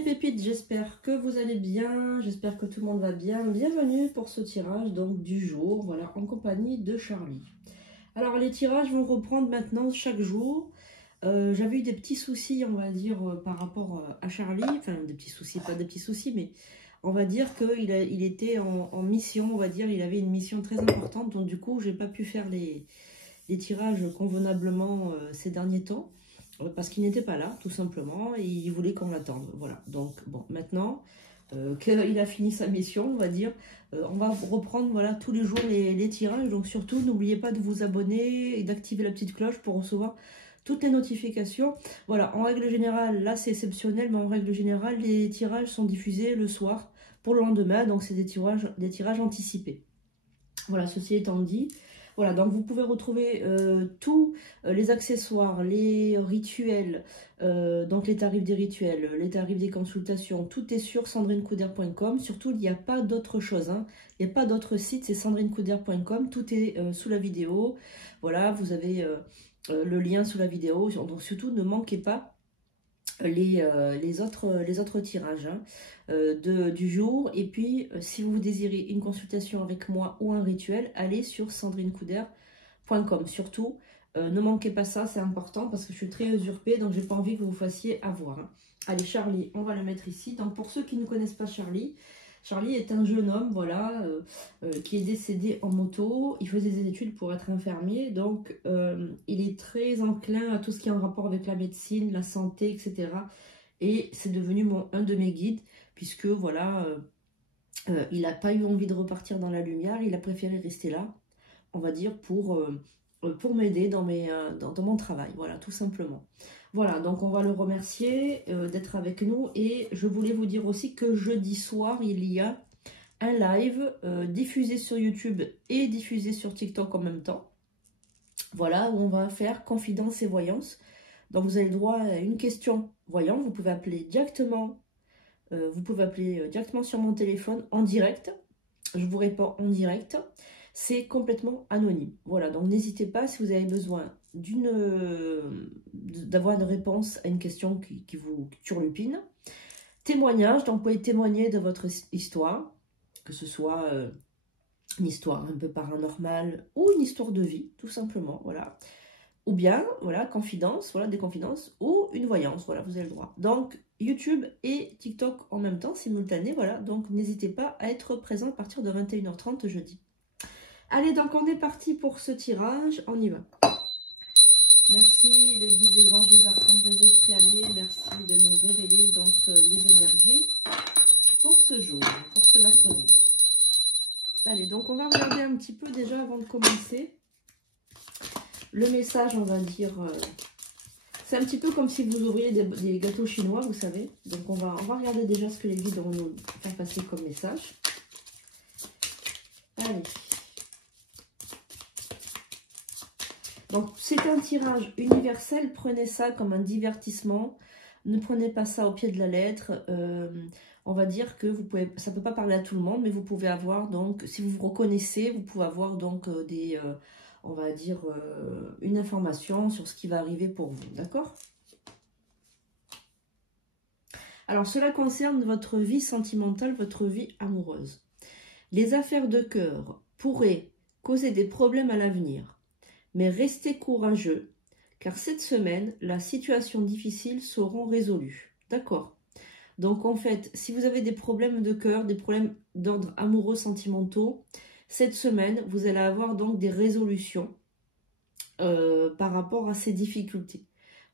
mes pépites, j'espère que vous allez bien, j'espère que tout le monde va bien. Bienvenue pour ce tirage donc du jour, voilà, en compagnie de Charlie. Alors les tirages vont reprendre maintenant chaque jour. J'avais eu des petits soucis, on va dire, par rapport à Charlie, enfin des petits soucis, pas des petits soucis, mais on va dire qu'il était en mission, on va dire, il avait une mission très importante, donc du coup j'ai pas pu faire les tirages convenablement ces derniers temps. Parce qu'il n'était pas là, tout simplement, et il voulait qu'on l'attende. Voilà, donc bon, maintenant qu'il a fini sa mission, on va dire, on va reprendre voilà, tous les jours les tirages. Donc surtout, n'oubliez pas de vous abonner et d'activer la petite cloche pour recevoir toutes les notifications. Voilà, en règle générale, là c'est exceptionnel, mais en règle générale, les tirages sont diffusés le soir pour le lendemain, donc c'est des tirages anticipés. Voilà, ceci étant dit, voilà, donc vous pouvez retrouver tous les accessoires, les rituels, donc les tarifs des rituels, les tarifs des consultations, tout est sur sandrinecoudert.com. Surtout, il n'y a pas d'autre chose, hein. Il n'y a pas d'autre site, c'est sandrinecoudert.com, tout est sous la vidéo. Voilà, vous avez le lien sous la vidéo, donc surtout ne manquez pas les autres tirages hein, du jour. Et puis, si vous désirez une consultation avec moi ou un rituel, allez sur sandrinecoudert.com. Surtout, ne manquez pas ça, c'est important parce que je suis très usurpée, donc j'ai pas envie que vous fassiez avoir. Hein. Allez, Charlie, on va le mettre ici. Donc, pour ceux qui ne connaissent pas Charlie, Charlie est un jeune homme, voilà, qui est décédé en moto. Il faisait des études pour être infirmier, donc il est très enclin à tout ce qui est en rapport avec la médecine, la santé, etc. Et c'est devenu un de mes guides, puisque voilà, il n'a pas eu envie de repartir dans la lumière, il a préféré rester là, on va dire, pour m'aider dans mon travail, voilà, tout simplement. Voilà, donc on va le remercier d'être avec nous. Et je voulais vous dire aussi que jeudi soir, il y a un live diffusé sur YouTube et diffusé sur TikTok en même temps. Voilà, où on va faire confidence et voyance. Donc vous avez le droit à une question voyante. Vous pouvez appeler directement, sur mon téléphone en direct. Je vous réponds en direct. C'est complètement anonyme. Voilà, donc n'hésitez pas si vous avez besoin d'avoir une réponse à une question qui vous turlupine. Témoignage, donc vous pouvez témoigner de votre histoire, que ce soit une histoire un peu paranormale ou une histoire de vie, tout simplement, voilà. Ou bien, voilà, confidence, voilà, des confidences, ou une voyance, voilà, vous avez le droit. Donc, YouTube et TikTok en même temps, simultané, voilà, donc n'hésitez pas à être présent à partir de 21h30 jeudi. Allez, donc on est parti pour ce tirage, on y va. Merci les guides, les anges, les archanges, les esprits alliés, merci de nous révéler donc les énergies pour ce jour, pour ce mercredi. Allez, donc on va regarder un petit peu déjà avant de commencer. Le message, on va dire, c'est un petit peu comme si vous ouvriez des gâteaux chinois, vous savez. Donc on va regarder déjà ce que les guides vont nous faire passer comme message. Allez. Donc c'est un tirage universel, prenez ça comme un divertissement. Ne prenez pas ça au pied de la lettre. On va dire que vous pouvez, ça ne peut pas parler à tout le monde, mais vous pouvez avoir donc, si vous vous reconnaissez, vous pouvez avoir donc on va dire, une information sur ce qui va arriver pour vous, d'accord? Alors, cela concerne votre vie sentimentale, votre vie amoureuse. Les affaires de cœur pourraient causer des problèmes à l'avenir, mais restez courageux, car cette semaine, la situation difficile sera résolue, d'accord? Donc, en fait, si vous avez des problèmes de cœur, des problèmes d'ordre amoureux, sentimentaux, cette semaine, vous allez avoir donc des résolutions par rapport à ces difficultés.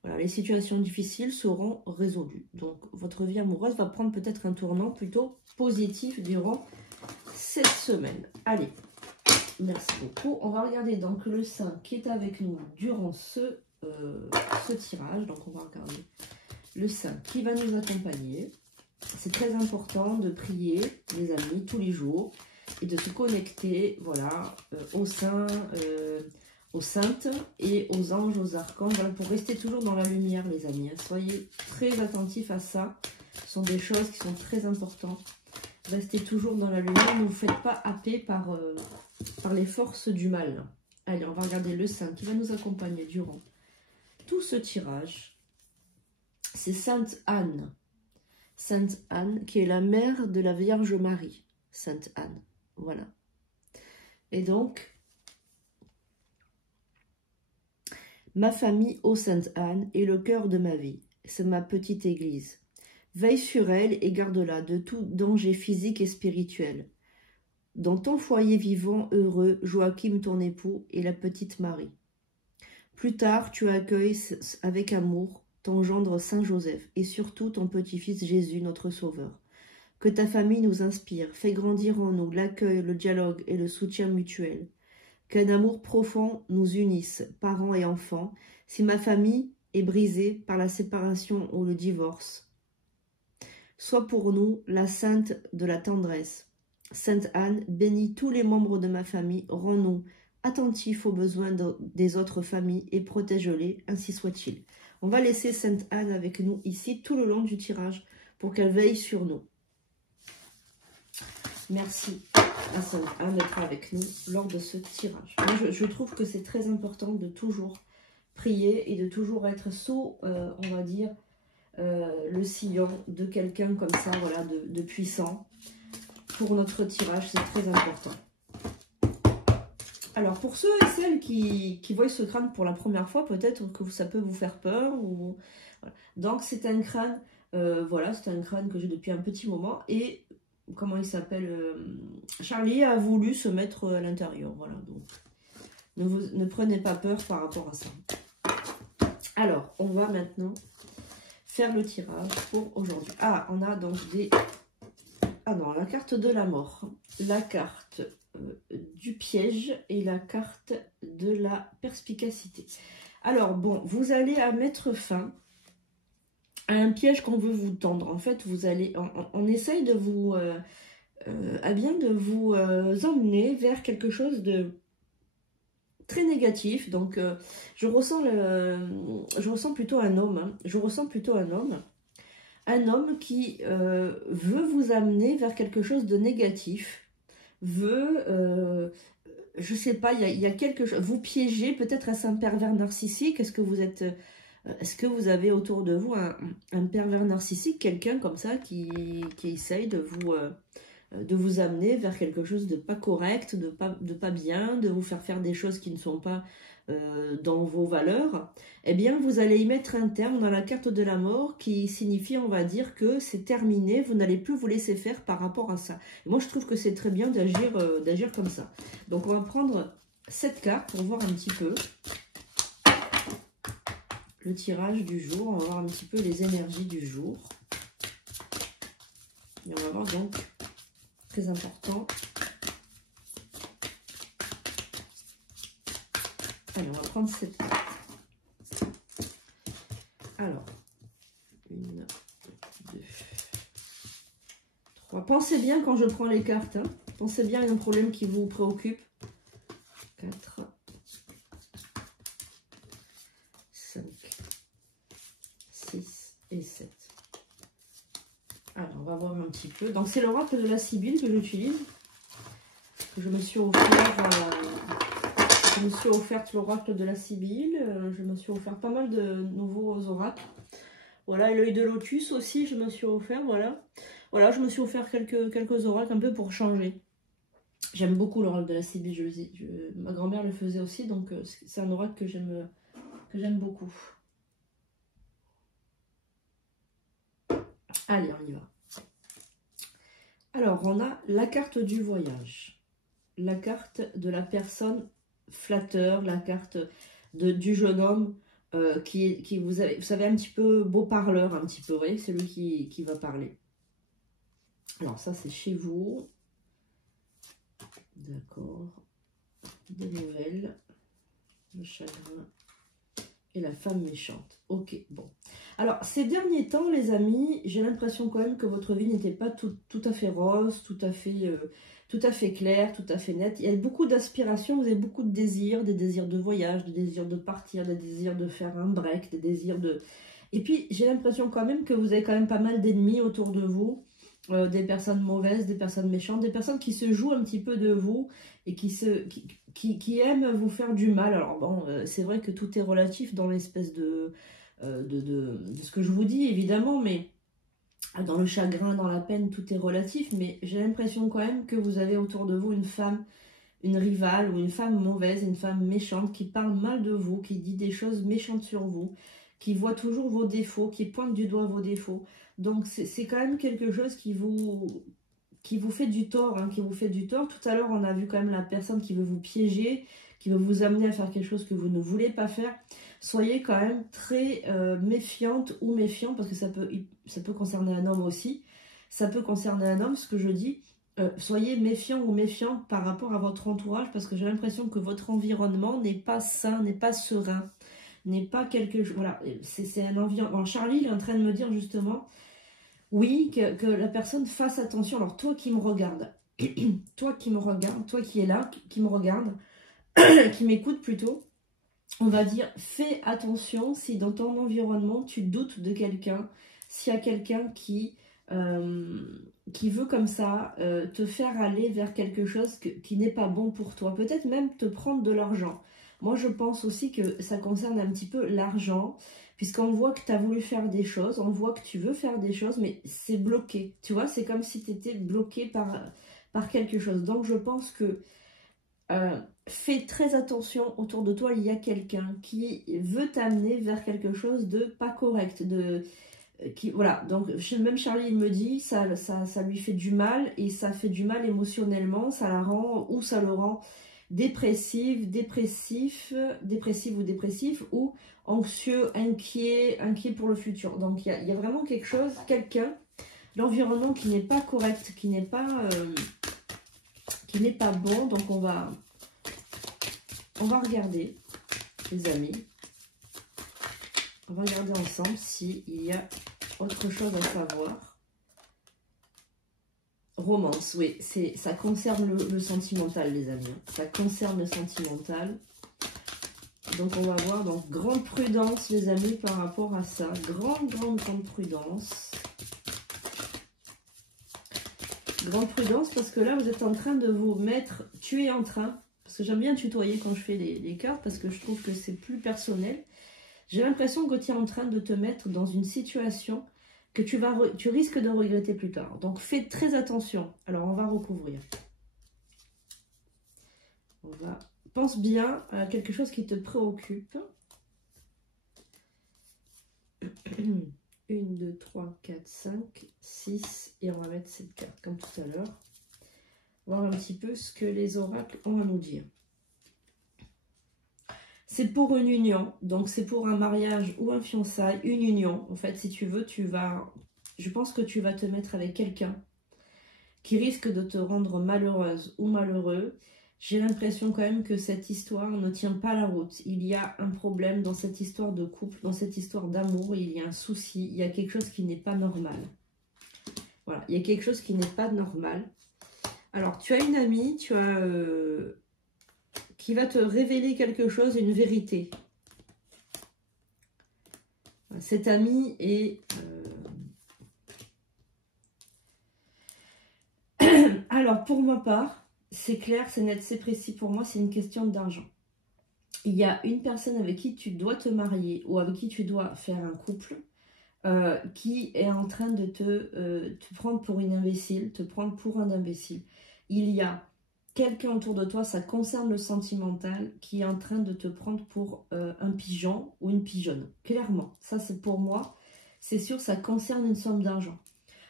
Voilà, les situations difficiles seront résolues. Donc, votre vie amoureuse va prendre peut-être un tournant plutôt positif durant cette semaine. Allez, merci beaucoup. On va regarder donc le saint qui est avec nous durant ce tirage. Donc, on va regarder le saint qui va nous accompagner. C'est très important de prier, les amis, tous les jours et de se connecter, voilà, aux saints, aux saintes et aux anges, aux archanges, voilà, pour rester toujours dans la lumière, les amis. Hein. Soyez très attentifs à ça. Ce sont des choses qui sont très importantes. Restez toujours dans la lumière. Ne vous faites pas happer par les forces du mal. Allez, on va regarder le saint qui va nous accompagner durant tout ce tirage. C'est Sainte Anne. Sainte Anne, qui est la mère de la Vierge Marie. Sainte Anne, voilà. Et donc, ma famille, ô Sainte Anne, est le cœur de ma vie. C'est ma petite église. Veille sur elle et garde-la de tout danger physique et spirituel. Dans ton foyer vivant, heureux, Joachim, ton époux, et la petite Marie. Plus tard, tu accueilles avec amour ton gendre Saint Joseph et surtout ton petit-fils Jésus, notre Sauveur. Que ta famille nous inspire, fais grandir en nous l'accueil, le dialogue et le soutien mutuel. Qu'un amour profond nous unisse, parents et enfants, si ma famille est brisée par la séparation ou le divorce. Sois pour nous la sainte de la tendresse. Sainte Anne, bénis tous les membres de ma famille, rends-nous attentifs aux besoins des autres familles et protège-les, ainsi soit-il. On va laisser Sainte Anne avec nous ici tout le long du tirage pour qu'elle veille sur nous. Merci à Sainte Anne d'être avec nous lors de ce tirage. Moi, je trouve que c'est très important de toujours prier et de toujours être sous, on va dire, le sillon de quelqu'un comme ça, voilà, de puissant. Pour notre tirage, c'est très important. Alors, pour ceux et celles qui voient ce crâne pour la première fois, peut-être que ça peut vous faire peur. Ou... Voilà. Donc, c'est un crâne, voilà, c'est un crâne que j'ai depuis un petit moment. Et, comment il s'appelle, Charlie a voulu se mettre à l'intérieur. Voilà, donc, ne prenez pas peur par rapport à ça. Alors, on va maintenant faire le tirage pour aujourd'hui. Ah, on a donc des... Ah non, la carte de la mort, la carte du piège et la carte de la perspicacité. Alors, bon, vous allez à mettre fin à un piège qu'on veut vous tendre. En fait, vous allez, on essaye de vous, de vous emmener vers quelque chose de très négatif. Donc, je ressens plutôt un homme. Hein. Je ressens plutôt un homme. Un homme qui veut vous amener vers quelque chose de négatif, veut, je sais pas, il y a quelque chose, vous piéger, peut-être est-ce un pervers narcissique, est-ce que vous avez autour de vous un pervers narcissique, quelqu'un comme ça qui essaye de vous amener vers quelque chose de pas correct, de pas bien, de vous faire des choses qui ne sont pas dans vos valeurs, eh bien vous allez y mettre un terme dans la carte de la mort qui signifie, on va dire, que c'est terminé, vous n'allez plus vous laisser faire par rapport à ça. Et moi je trouve que c'est très bien d'agir comme ça. Donc on va prendre cette carte pour voir un petit peu le tirage du jour, on va voir un petit peu les énergies du jour. Et on va voir donc, très important, allez, on va prendre cette carte. Alors, 1, 2, 3. Pensez bien quand je prends les cartes. Hein. Pensez bien à un problème qui vous préoccupe. 4, 5, 6 et 7. Alors, on va voir un petit peu. Donc, c'est l'oracle de la Sibylle que j'utilise. Que je me suis offert... Je me suis offerte l'oracle de la Sibylle, je me suis offert pas mal de nouveaux oracles. Voilà, et l'œil de lotus aussi, je me suis offert, voilà. Voilà, je me suis offert quelques oracles un peu pour changer. J'aime beaucoup l'oracle de la Sibylle, ma grand-mère le faisait aussi, donc c'est un oracle que j'aime beaucoup. Allez, on y va. Alors, on a la carte du voyage, la carte de la personne flatteur, la carte du jeune homme qui vous savez, un petit peu beau parleur, un petit peu, vous voyez, c'est lui qui va parler. Alors ça c'est chez vous, d'accord, des nouvelles, le chagrin et la femme méchante. Ok, bon. Alors ces derniers temps les amis, j'ai l'impression quand même que votre vie n'était pas tout à fait rose, tout à fait clair, tout à fait net. Il y a beaucoup d'aspirations, vous avez beaucoup de désirs, des désirs de voyage, des désirs de partir, des désirs de faire un break, des désirs de... Et puis j'ai l'impression quand même que vous avez quand même pas mal d'ennemis autour de vous, des personnes mauvaises, des personnes méchantes, des personnes qui se jouent un petit peu de vous et qui aiment vous faire du mal. Alors bon, c'est vrai que tout est relatif dans l'espèce de ce que je vous dis évidemment, mais Dans le chagrin, dans la peine, tout est relatif, mais j'ai l'impression quand même que vous avez autour de vous une femme, une rivale ou une femme mauvaise, une femme méchante qui parle mal de vous, qui dit des choses méchantes sur vous, qui voit toujours vos défauts, qui pointe du doigt vos défauts. Donc c'est quand même quelque chose qui vous fait du tort, hein, qui vous fait du tort. Tout à l'heure, on a vu quand même la personne qui veut vous piéger, qui veut vous amener à faire quelque chose que vous ne voulez pas faire. Soyez quand même très méfiante ou méfiant, parce que ça peut concerner un homme aussi. Ça peut concerner un homme, ce que je dis. Soyez méfiant ou méfiant par rapport à votre entourage, parce que j'ai l'impression que votre environnement n'est pas sain, n'est pas serein, n'est pas quelque chose... Voilà, c'est un environnement... Charlie, il est en train de me dire justement, oui, que la personne fasse attention. Alors toi qui me regardes, toi qui me regardes, toi qui es là, qui me regarde, qui m'écoute plutôt, on va dire, fais attention si dans ton environnement tu doutes de quelqu'un, s'il y a quelqu'un qui veut comme ça te faire aller vers quelque chose qui n'est pas bon pour toi, peut-être même te prendre de l'argent. Moi je pense aussi que ça concerne un petit peu l'argent, puisqu'on voit que tu as voulu faire des choses, on voit que tu veux faire des choses, mais c'est bloqué, tu vois, c'est comme si tu étais bloqué par quelque chose. Donc je pense que fais très attention, autour de toi il y a quelqu'un qui veut t'amener vers quelque chose de pas correct, voilà. Donc même Charlie il me dit ça lui fait du mal, et ça fait du mal émotionnellement, ça la rend, ou ça le rend dépressif ou anxieux, inquiet pour le futur. Donc il y a vraiment quelque chose, quelqu'un, l'environnement qui n'est pas correct, qui n'est pas bon. Donc on va regarder, les amis. On va regarder ensemble s'il y a autre chose à savoir. Romance, oui, ça concerne le sentimental, les amis. Ça concerne le sentimental. Donc on va voir, donc grande prudence, les amis, par rapport à ça. Grande prudence. Grande prudence, parce que là, vous êtes en train de vous mettre... Tu es en train... Parce que j'aime bien tutoyer quand je fais les cartes, parce que je trouve que c'est plus personnel. J'ai l'impression que tu es en train de te mettre dans une situation que tu risques de regretter plus tard. Donc fais très attention. Alors on va recouvrir. Pense bien à quelque chose qui te préoccupe. 1, 2, 3, 4, 5, 6. Et on va mettre cette carte comme tout à l'heure. Voir un petit peu ce que les oracles ont à nous dire. C'est pour une union, donc c'est pour un mariage ou un fiançailles, une union. En fait, si tu veux, je pense que tu vas te mettre avec quelqu'un qui risque de te rendre malheureuse ou malheureux. J'ai l'impression quand même que cette histoire ne tient pas la route. Il y a un problème dans cette histoire de couple, dans cette histoire d'amour, il y a un souci, il y a quelque chose qui n'est pas normal. Voilà, il y a quelque chose qui n'est pas normal. Alors, tu as une amie, qui va te révéler quelque chose, une vérité. Cette amie est... Alors, pour ma part, c'est clair, c'est net, c'est précis. Pour moi, c'est une question d'argent. Il y a une personne avec qui tu dois te marier ou avec qui tu dois faire un couple qui est en train de te prendre pour une imbécile, te prendre pour un imbécile. Il y a quelqu'un autour de toi, ça concerne le sentimental, qui est en train de te prendre pour un pigeon ou une pigeonne. Clairement, ça c'est pour moi, c'est sûr, ça concerne une somme d'argent.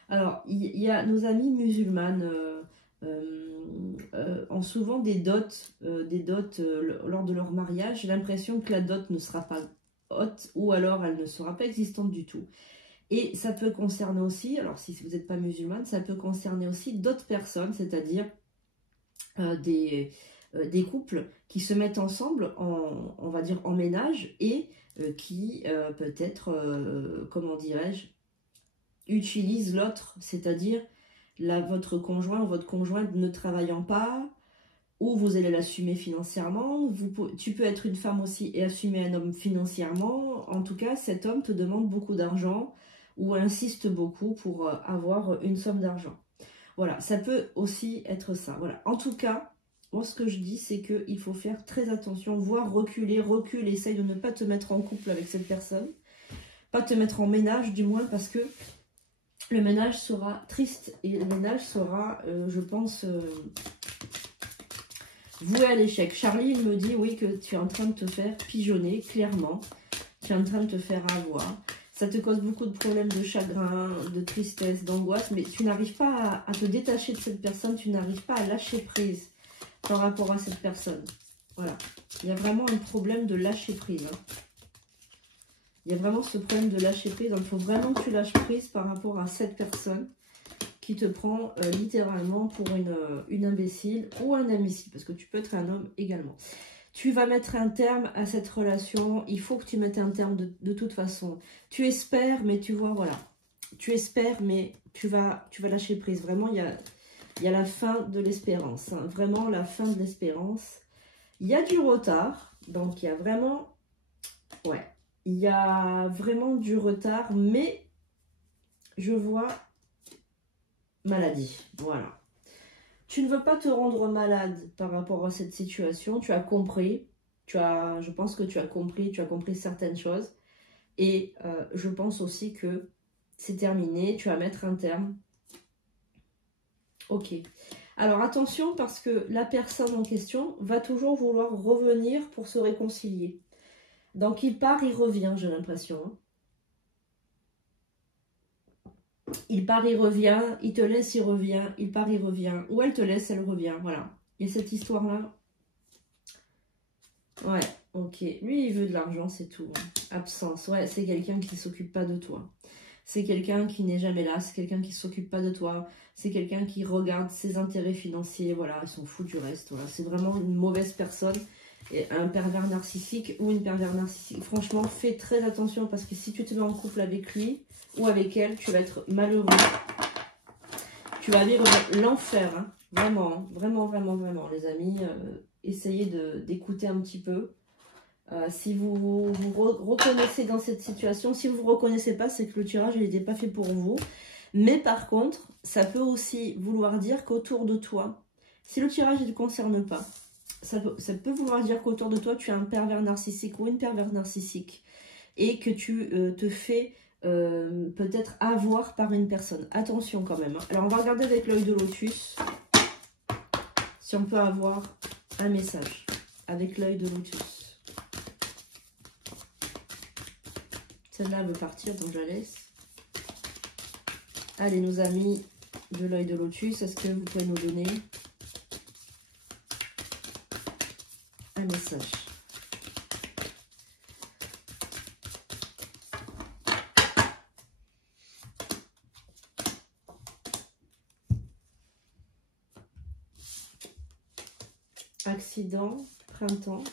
Alors, il y a nos amies musulmanes ont souvent des dots lors de leur mariage. J'ai l'impression que la dot ne sera pas haute, ou alors elle ne sera pas existante du tout. Et ça peut concerner aussi, alors si vous n'êtes pas musulmane, ça peut concerner aussi d'autres personnes, c'est-à-dire des couples qui se mettent ensemble, on va dire en ménage, et qui peut-être, comment dirais-je, utilisent l'autre, c'est-à-dire votre conjoint ou votre conjointe ne travaillant pas, ou vous allez l'assumer financièrement. Tu peux être une femme aussi et assumer un homme financièrement. En tout cas, cet homme te demande beaucoup d'argent ou insiste beaucoup pour avoir une somme d'argent. Voilà, ça peut aussi être ça. Voilà. En tout cas, moi ce que je dis, c'est qu'il faut faire très attention, voire reculer, essaye de ne pas te mettre en couple avec cette personne, pas te mettre en ménage du moins, parce que le ménage sera triste et le ménage sera, je pense, voué à l'échec. Charlie, il me dit, oui, que tu es en train de te faire pigeonner, clairement. Tu es en train de te faire avoir. Ça te cause beaucoup de problèmes de chagrin, de tristesse, d'angoisse, mais tu n'arrives pas à te détacher de cette personne, tu n'arrives pas à lâcher prise par rapport à cette personne. Voilà. Il y a vraiment un problème de lâcher prise. Hein. Il y a vraiment ce problème de lâcher prise. Donc, il faut vraiment que tu lâches prise par rapport à cette personne qui te prend littéralement pour une imbécile ou un imbécile, parce que tu peux être un homme également. Tu vas mettre un terme à cette relation, il faut que tu mettes un terme de toute façon. Tu espères, mais tu vois, voilà. Tu espères, mais tu vas lâcher prise. Vraiment, il y a la fin de l'espérance. Hein. Vraiment, la fin de l'espérance. Il y a du retard, donc il y a vraiment... Ouais, il y a vraiment du retard, mais je vois... maladie, voilà. Tu ne veux pas te rendre malade par rapport à cette situation. Tu as compris. Je pense que tu as compris certaines choses. Et je pense aussi que c'est terminé. Tu vas mettre un terme. Ok. Alors attention parce que la personne en question va toujours vouloir revenir pour se réconcilier. Donc il part, il revient, j'ai l'impression. Hein. Il part, il revient, il te laisse, il revient, il part, il revient. Ou elle te laisse, elle revient, voilà. Il y a cette histoire-là. Ouais, ok. Lui, il veut de l'argent, c'est tout. Absence, ouais, c'est quelqu'un qui ne s'occupe pas de toi. C'est quelqu'un qui n'est jamais là, c'est quelqu'un qui ne s'occupe pas de toi. C'est quelqu'un qui regarde ses intérêts financiers, voilà, ils s'en fout du reste. Voilà. C'est vraiment une mauvaise personne. Et un pervers narcissique ou une pervers narcissique. Franchement, fais très attention parce que si tu te mets en couple avec lui ou avec elle, tu vas être malheureux. Tu vas vivre l'enfer, hein. Vraiment, vraiment, vraiment, vraiment, les amis. Essayez d'écouter un petit peu. Si vous vous reconnaissez dans cette situation, si vous ne vous reconnaissez pas, c'est que le tirage n'était pas fait pour vous. Mais par contre, ça peut aussi vouloir dire qu'autour de toi, si le tirage ne te concerne pas, ça peut vouloir dire qu'autour de toi, tu as un pervers narcissique ou une pervers narcissique et que tu te fais peut-être avoir par une personne. Attention quand même. Hein. Alors, on va regarder avec l'œil de lotus si on peut avoir un message avec l'œil de lotus. Celle-là veut partir, donc je la laisse. Allez, nos amis de l'œil de lotus, est-ce que vous pouvez nous donner un message? Accident, printemps,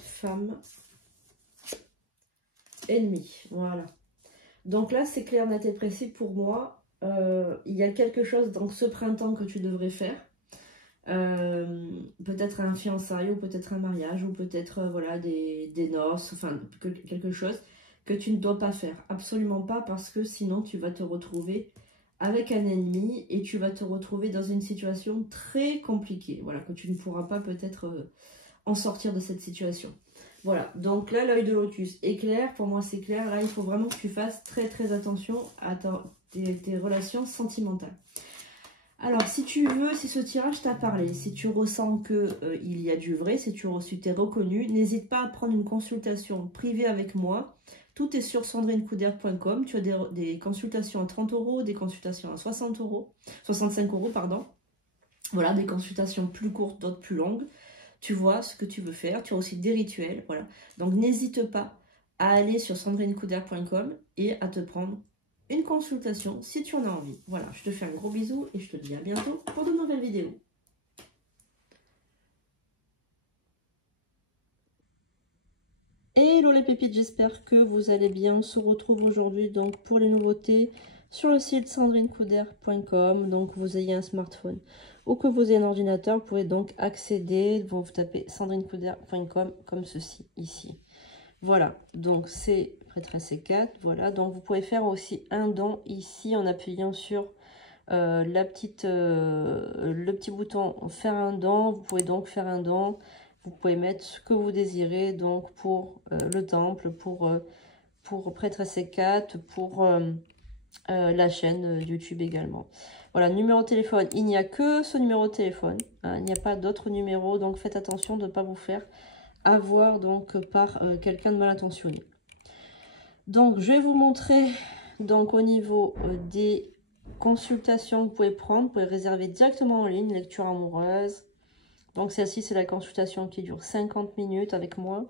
femme, ennemi. Voilà. Donc là, c'est clair, net et précis pour moi. Il y a quelque chose dans ce printemps que tu devrais faire. Peut-être un fiançailles ou peut-être un mariage ou peut-être voilà, des noces, enfin quelque chose que tu ne dois pas faire. Absolument pas parce que sinon tu vas te retrouver avec un ennemi et tu vas te retrouver dans une situation très compliquée. Voilà, que tu ne pourras pas peut-être en sortir de cette situation. Voilà, donc là, l'œil de lotus est clair. Pour moi, c'est clair. Là, il faut vraiment que tu fasses très, très attention à tes relations sentimentales. Alors, si tu veux, si ce tirage t'a parlé, si tu ressens qu'il y a du vrai, si tu t'es reconnu, n'hésite pas à prendre une consultation privée avec moi. Tout est sur sandrinecoudert.com. Tu as des consultations à 30 €, des consultations à 60 €, 65 €, pardon. Voilà, des consultations plus courtes, d'autres plus longues. Tu vois ce que tu veux faire. Tu as aussi des rituels, voilà. Donc, n'hésite pas à aller sur sandrinecoudert.com et à te prendre une consultation si tu en as envie. Voilà, je te fais un gros bisou et je te dis à bientôt pour de nouvelles vidéos. Hello les pépites, j'espère que vous allez bien. On se retrouve aujourd'hui donc pour les nouveautés sur le site sandrinecoudert.com. Donc vous ayez un smartphone ou que vous ayez un ordinateur, vous pouvez donc accéder. Vous tapez sandrinecoudert.com comme ceci ici. Voilà, donc c'est prêtresse C4. Voilà, donc vous pouvez faire aussi un don ici en appuyant sur le petit bouton faire un don. Vous pouvez donc faire un don. Vous pouvez mettre ce que vous désirez, donc pour le temple, pour prêtresse C4, pour la chaîne YouTube également. Voilà, numéro de téléphone, il n'y a que ce numéro de téléphone, hein, il n'y a pas d'autres numéros, donc faites attention de ne pas vous faire avoir donc par quelqu'un de mal intentionné. Donc je vais vous montrer donc au niveau des consultations que vous pouvez prendre, vous pouvez réserver directement en ligne, lecture amoureuse. Donc celle-ci c'est la consultation qui dure 50 minutes avec moi.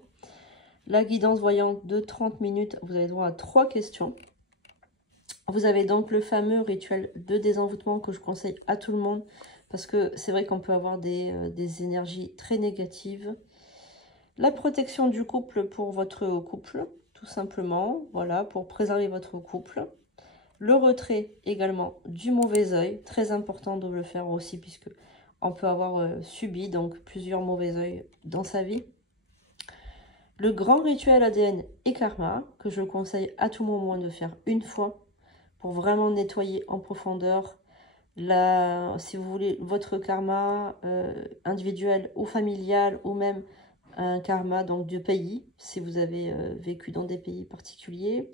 La guidance voyante de 30 minutes, vous avez droit à 3 questions. Vous avez donc le fameux rituel de désenvoûtement que je conseille à tout le monde parce que c'est vrai qu'on peut avoir des énergies très négatives. La protection du couple pour votre couple, tout simplement, voilà, pour préserver votre couple. Le retrait également du mauvais œil, très important de le faire aussi puisque on peut avoir subi donc plusieurs mauvais œils dans sa vie. Le grand rituel ADN et karma que je conseille à tout moment de faire une fois pour vraiment nettoyer en profondeur si vous voulez, votre karma individuel ou familial ou même un karma donc de pays, si vous avez vécu dans des pays particuliers.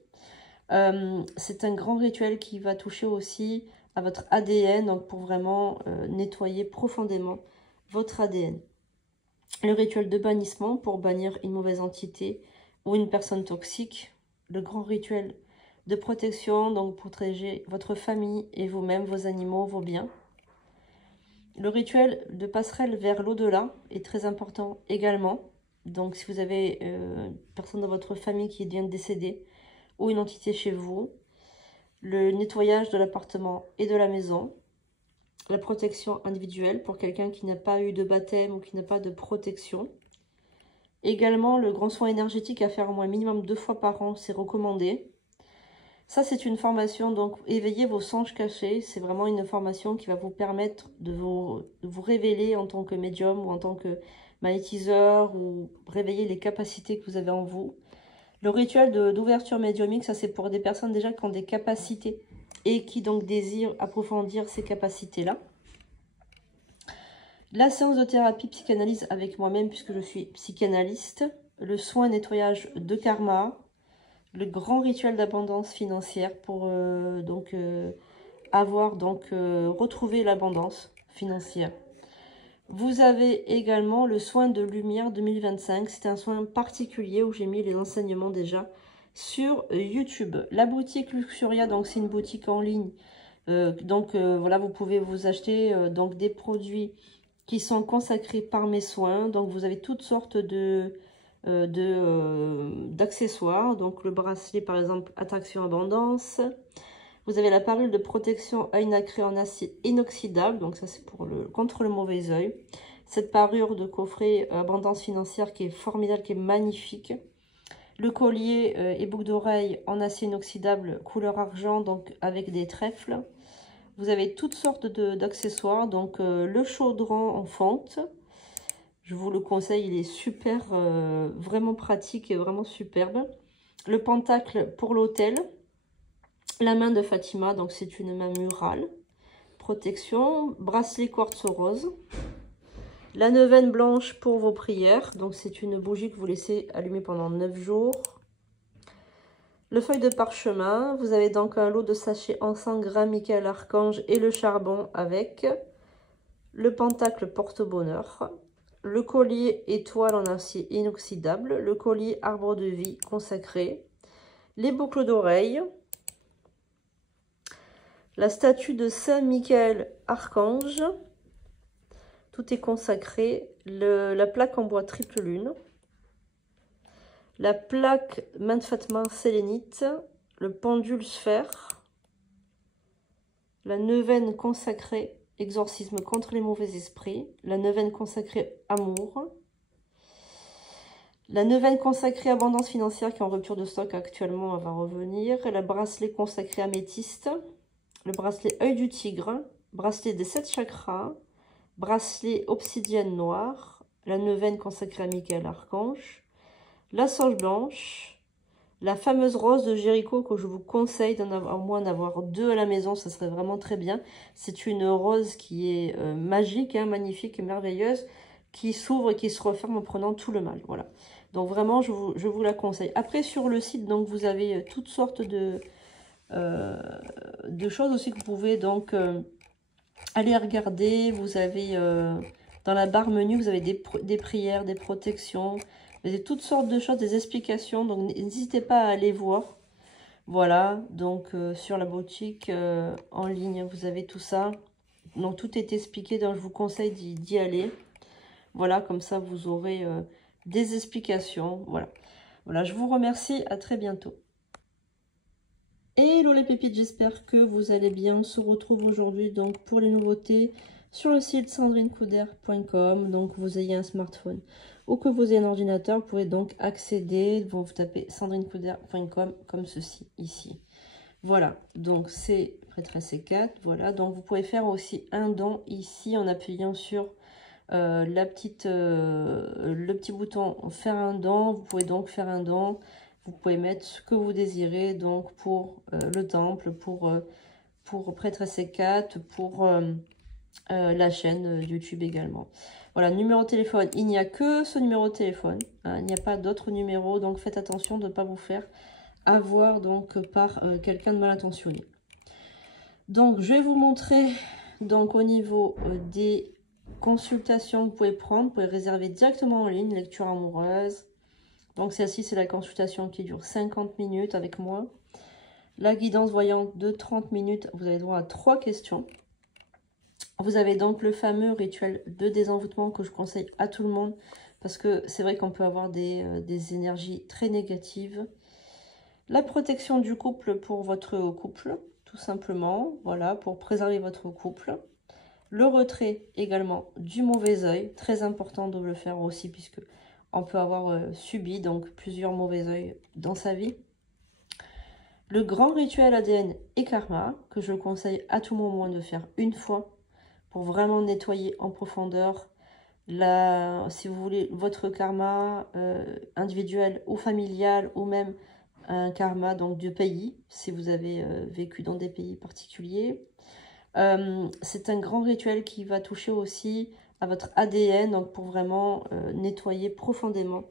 C'est un grand rituel qui va toucher aussi à votre ADN, donc pour vraiment nettoyer profondément votre ADN. Le rituel de bannissement pour bannir une mauvaise entité ou une personne toxique. Le grand rituel de protection, donc pour protéger votre famille et vous-même, vos animaux, vos biens. Le rituel de passerelle vers l'au-delà est très important également. Donc si vous avez une personne dans votre famille qui vient de décéder ou une entité chez vous. Le nettoyage de l'appartement et de la maison. La protection individuelle pour quelqu'un qui n'a pas eu de baptême ou qui n'a pas de protection. Également le grand soin énergétique à faire au moins minimum 2 fois par an, c'est recommandé. Ça, c'est une formation, donc éveiller vos songes cachés. C'est vraiment une formation qui va vous permettre de vous révéler en tant que médium ou en tant que magnétiseur ou réveiller les capacités que vous avez en vous. Le rituel d'ouverture médiumique, ça c'est pour des personnes déjà qui ont des capacités et qui donc désirent approfondir ces capacités-là. La séance de thérapie psychanalyse avec moi-même puisque je suis psychanalyste. Le soin nettoyage de karma. Le grand rituel d'abondance financière pour retrouver l'abondance financière. Vous avez également le soin de lumière 2025. C'est un soin particulier où j'ai mis les enseignements déjà sur YouTube. La boutique Luxuria, donc c'est une boutique en ligne. Voilà, vous pouvez vous acheter donc des produits qui sont consacrés par mes soins. Donc vous avez toutes sortes d'accessoires, donc le bracelet par exemple attraction abondance, vous avez la parure de protection œil nacré en acier inoxydable, donc ça c'est pour contre le mauvais œil, cette parure de coffret abondance financière qui est formidable, qui est magnifique, le collier et boucle d'oreille en acier inoxydable couleur argent, donc avec des trèfles. Vous avez toutes sortes d'accessoires, donc le chaudron en fonte. Je vous le conseille, il est super, vraiment pratique et vraiment superbe. Le pentacle pour l'autel. La main de Fatima, donc c'est une main murale. Protection. Bracelet quartz rose. La neuvaine blanche pour vos prières. Donc c'est une bougie que vous laissez allumer pendant 9 jours. Le feuille de parchemin. Vous avez donc un lot de sachets encens gras Michael Archange et le charbon avec. Le pentacle porte-bonheur. Le collier étoile en acier inoxydable, le collier arbre de vie consacré, les boucles d'oreilles, la statue de Saint Michael Archange, tout est consacré, la plaque en bois triple lune, la plaque main de Fatma sélénite, le pendule sphère, la neuvaine consacrée exorcisme contre les mauvais esprits, la neuvaine consacrée amour, la neuvaine consacrée abondance financière qui est en rupture de stock actuellement, elle va revenir, la bracelet consacré améthyste, le bracelet œil du tigre, bracelet des 7 chakras, bracelet obsidienne noire, la neuvaine consacrée à Michael Archange, la sauge blanche, la fameuse rose de Jéricho que je vous conseille au moins d'avoir 2 à la maison, ça serait vraiment très bien. C'est une rose qui est magique, hein, magnifique et merveilleuse, qui s'ouvre et qui se referme en prenant tout le mal. Voilà. Donc vraiment, je vous la conseille. Après, sur le site, donc vous avez toutes sortes de choses aussi que vous pouvez donc aller regarder. Vous avez dans la barre menu, vous avez des prières, des protections, vous avez toutes sortes de choses, des explications. Donc n'hésitez pas à aller voir. Voilà, donc sur la boutique en ligne, vous avez tout ça. Donc tout est expliqué, donc je vous conseille d'y aller. Voilà, comme ça vous aurez des explications. Voilà. Voilà, je vous remercie, à très bientôt. Hello les pépites, j'espère que vous allez bien. On se retrouve aujourd'hui donc pour les nouveautés sur le site sandrinecouder.com. Donc vous ayez un smartphone ou que vous ayez un ordinateur, vous pouvez donc accéder. Vous tapez sandrinecouder.com comme ceci ici. Voilà, donc c'est prêtresse C4. Voilà, donc vous pouvez faire aussi un don ici en appuyant sur le petit bouton faire un don. Vous pouvez donc faire un don. Vous pouvez mettre ce que vous désirez, donc pour le temple, pour prêtresse C4, pour la chaîne YouTube également. Voilà, numéro de téléphone, il n'y a que ce numéro de téléphone, hein, il n'y a pas d'autres numéros, donc faites attention de ne pas vous faire avoir donc par quelqu'un de mal intentionné. Donc je vais vous montrer donc au niveau des consultations que vous pouvez prendre, vous pouvez réserver directement en ligne, lecture amoureuse. Donc celle-ci c'est la consultation qui dure 50 minutes avec moi. La guidance voyante de 30 minutes, vous avez droit à 3 questions. Vous avez donc le fameux rituel de désenvoûtement que je conseille à tout le monde parce que c'est vrai qu'on peut avoir des énergies très négatives. La protection du couple pour votre couple, tout simplement, voilà, pour préserver votre couple. Le retrait également du mauvais œil, très important de le faire aussi puisque on peut avoir subi donc plusieurs mauvais œils dans sa vie. Le grand rituel ADN et karma, que je conseille à tout moment de faire une fois pour vraiment nettoyer en profondeur, si vous voulez, votre karma individuel ou familial ou même un karma donc du pays, si vous avez vécu dans des pays particuliers. C'est un grand rituel qui va toucher aussi à votre ADN, donc pour vraiment nettoyer profondément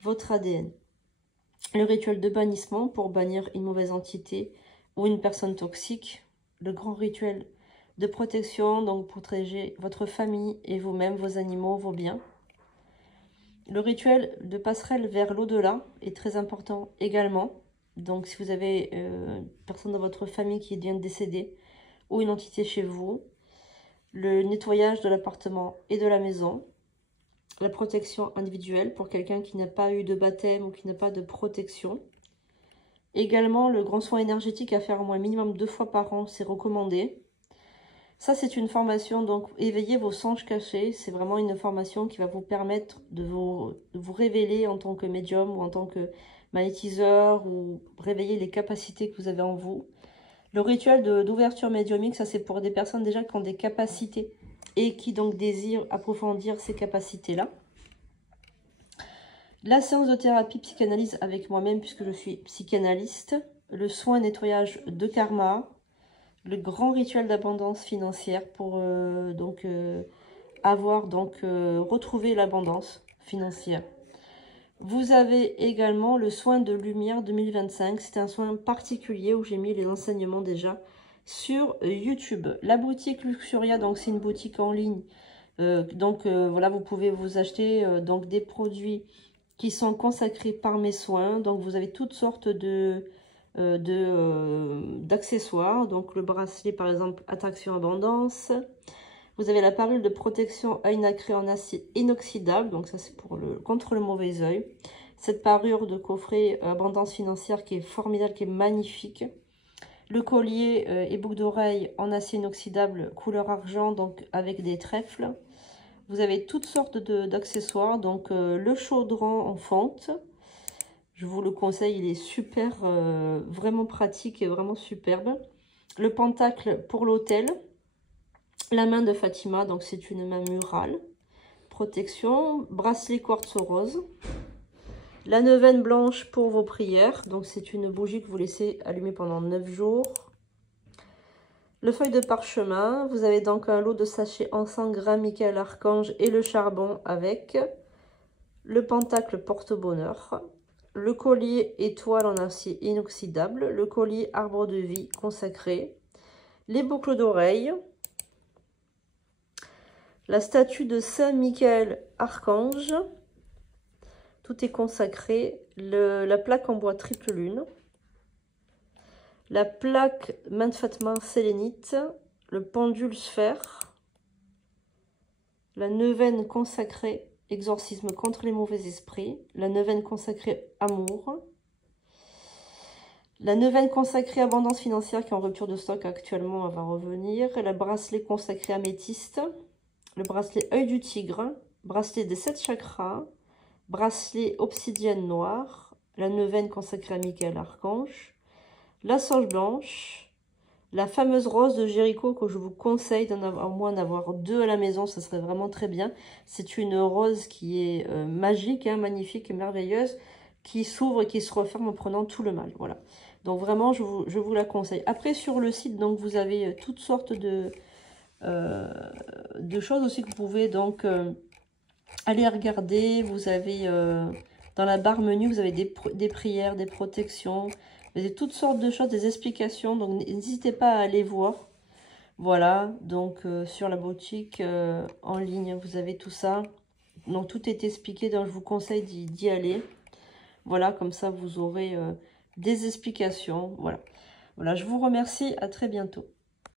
votre ADN. Le rituel de bannissement pour bannir une mauvaise entité ou une personne toxique. Le grand rituel de protection, donc pour protéger votre famille et vous-même, vos animaux, vos biens. Le rituel de passerelle vers l'au-delà est très important également. Donc si vous avez une personne dans votre famille qui vient de décéder ou une entité chez vous. Le nettoyage de l'appartement et de la maison. La protection individuelle pour quelqu'un qui n'a pas eu de baptême ou qui n'a pas de protection. Également, le grand soin énergétique à faire au moins minimum 2 fois par an, c'est recommandé. Ça, c'est une formation, donc éveiller vos songes cachés. C'est vraiment une formation qui va vous permettre de vous révéler en tant que médium ou en tant que magnétiseur ou réveiller les capacités que vous avez en vous. Le rituel d'ouverture médiumique, ça c'est pour des personnes déjà qui ont des capacités et qui donc désirent approfondir ces capacités-là. La séance de thérapie psychanalyse avec moi-même puisque je suis psychanalyste. Le soin nettoyage de karma. Le grand rituel d'abondance financière pour retrouver l'abondance financière. Vous avez également le soin de lumière 2025. C'est un soin particulier où j'ai mis les enseignements déjà sur YouTube. La boutique Luxuria, donc c'est une boutique en ligne. Voilà, vous pouvez vous acheter donc des produits qui sont consacrés par mes soins. Donc vous avez toutes sortes d'accessoires. Donc le bracelet par exemple Attraction Abondance. Vous avez la parure de protection œil nacré en acier inoxydable. Donc ça c'est contre le mauvais œil. Cette parure de coffret abondance financière qui est formidable, qui est magnifique. Le collier et boucle d'oreille en acier inoxydable couleur argent, donc avec des trèfles. Vous avez toutes sortes d'accessoires. Donc le chaudron en fonte. Je vous le conseille, il est super, vraiment pratique et vraiment superbe. Le pentacle pour l'autel. La main de Fatima, donc c'est une main murale. Protection. Bracelet quartz rose. La neuvaine blanche pour vos prières. Donc c'est une bougie que vous laissez allumer pendant 9 jours. Le feuille de parchemin. Vous avez donc un lot de sachets encens gras Michael Archange et le charbon avec. Le pentacle porte-bonheur. le collier étoile en acier inoxydable, le collier arbre de vie consacré, les boucles d'oreilles, la statue de Saint Michael Archange, tout est consacré, la plaque en bois triple lune, la plaque main de Fatma sélénite, le pendule sphère, la neuvaine consacrée exorcisme contre les mauvais esprits, la neuvaine consacrée amour, la neuvaine consacrée abondance financière qui est en rupture de stock actuellement, elle va revenir, la bracelet consacré améthyste, le bracelet œil du tigre, bracelet des 7 chakras, bracelet obsidienne noire, la neuvaine consacrée à Michael Archange, la sauge blanche, la fameuse rose de Jéricho que je vous conseille d'en avoir au moins d'avoir 2 à la maison, ça serait vraiment très bien. C'est une rose qui est magique, hein, magnifique et merveilleuse, qui s'ouvre et qui se referme en prenant tout le mal. Voilà. Donc vraiment, je vous la conseille. Après, sur le site, donc vous avez toutes sortes de choses aussi que vous pouvez donc aller regarder. Vous avez dans la barre menu, vous avez des prières, des protections, vous avez toutes sortes de choses, des explications. Donc n'hésitez pas à aller voir. Voilà, donc sur la boutique en ligne, vous avez tout ça. Donc tout est expliqué, donc je vous conseille d'y aller. Voilà, comme ça vous aurez des explications. Voilà. Voilà, je vous remercie, à très bientôt.